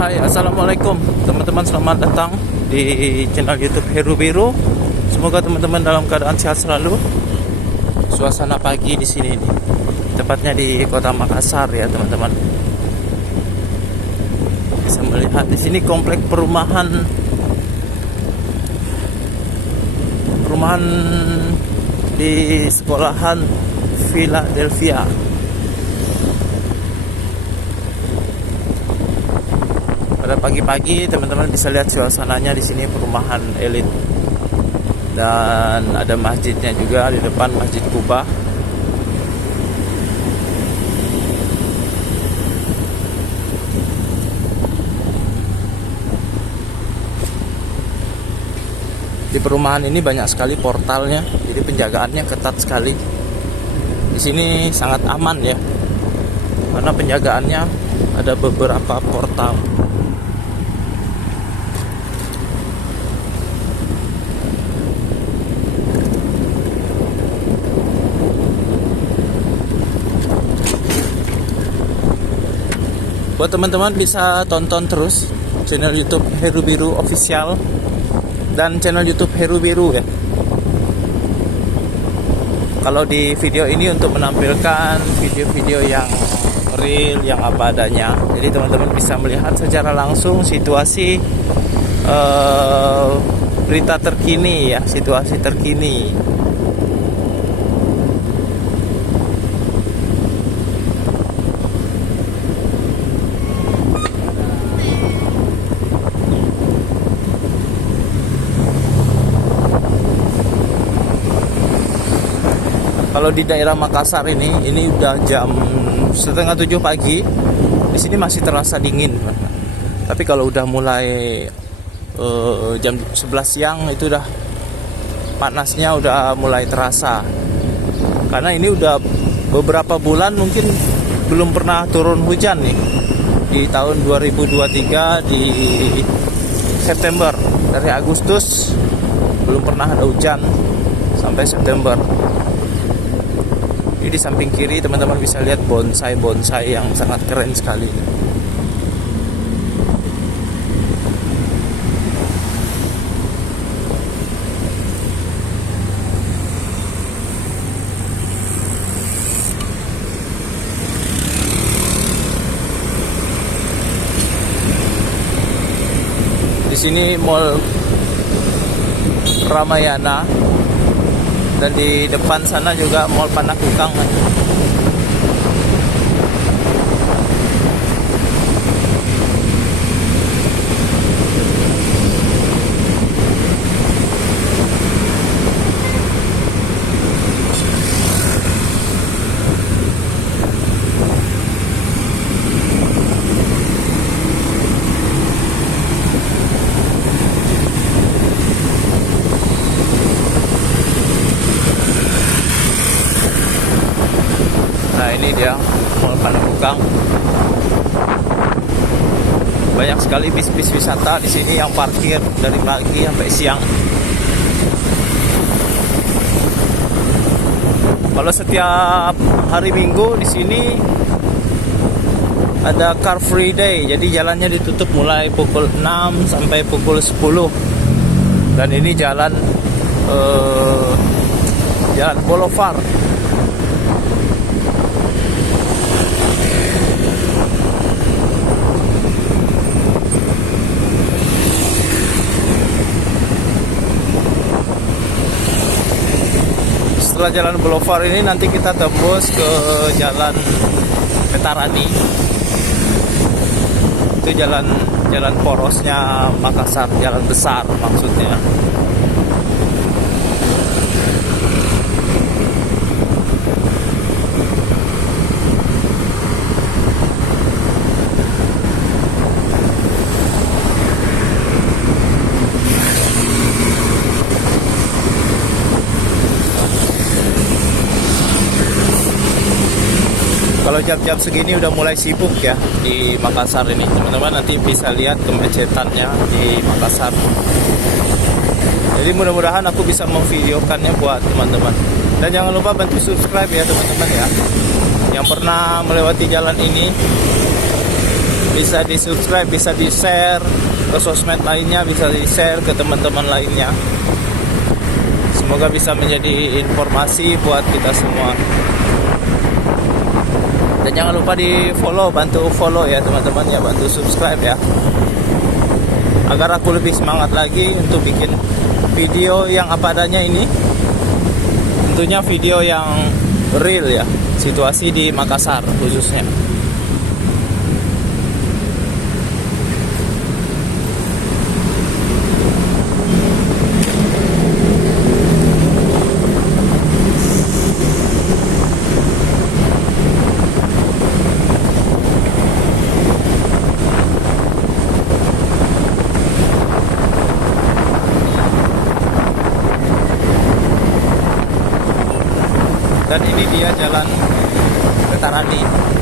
Hai, assalamualaikum teman-teman, selamat datang di channel YouTube Heru Biru. Semoga teman-teman dalam keadaan sehat selalu. Suasana pagi di sini nih, tepatnya di Kota Makassar ya teman-teman. Bisa melihat di sini komplek perumahan di sekolahan Philadelphia. Pada pagi-pagi teman-teman bisa lihat suasananya di sini, perumahan elit, dan ada masjidnya juga di depan, Masjid Kuba. Di perumahan ini banyak sekali portalnya, jadi penjagaannya ketat sekali. Di sini sangat aman ya, karena penjagaannya ada beberapa portal. Buat teman-teman bisa tonton terus channel YouTube Heru Biru Official dan channel YouTube Heru Biru ya. Kalau di video ini untuk menampilkan video-video yang real, yang apa adanya. Jadi teman-teman bisa melihat secara langsung situasi berita terkini ya, situasi terkini. Kalau di daerah Makassar ini udah jam 6:30 pagi. Di sini masih terasa dingin. Tapi kalau udah mulai jam 11 siang itu udah panasnya udah mulai terasa. Karena ini udah beberapa bulan mungkin belum pernah turun hujan nih. Di tahun 2023 di September, dari Agustus belum pernah ada hujan sampai September. Ini di samping kiri teman-teman bisa lihat bonsai yang sangat keren sekali. Di sini Mall Ramayana. Dan di depan sana juga Mall Panakukang. Nah ini dia Mall Panakukang. Banyak sekali bis-bis wisata di sini yang parkir dari pagi sampai siang. Kalau setiap hari Minggu di sini ada Car Free Day, jadi jalannya ditutup mulai pukul 6 sampai pukul 10. Dan ini jalan Boulevard. Setelah jalan Boulevard ini nanti kita tembus ke jalan Petarani. Itu jalan porosnya Makassar, jalan besar maksudnya. Kalau jam-jam segini udah mulai sibuk ya di Makassar ini. Teman-teman nanti bisa lihat kemacetannya di Makassar. Jadi mudah-mudahan aku bisa memvideokannya buat teman-teman. Dan jangan lupa bantu subscribe ya teman-teman ya. Yang pernah melewati jalan ini bisa di subscribe, bisa di share ke sosmed lainnya, bisa di share ke teman-teman lainnya. Semoga bisa menjadi informasi buat kita semua. Dan jangan lupa di follow, bantu follow ya teman-teman ya, bantu subscribe ya, agar aku lebih semangat lagi untuk bikin video yang apa adanya ini. Tentunya video yang real ya, situasi di Makassar khususnya. Dan ini dia jalan Vetarani.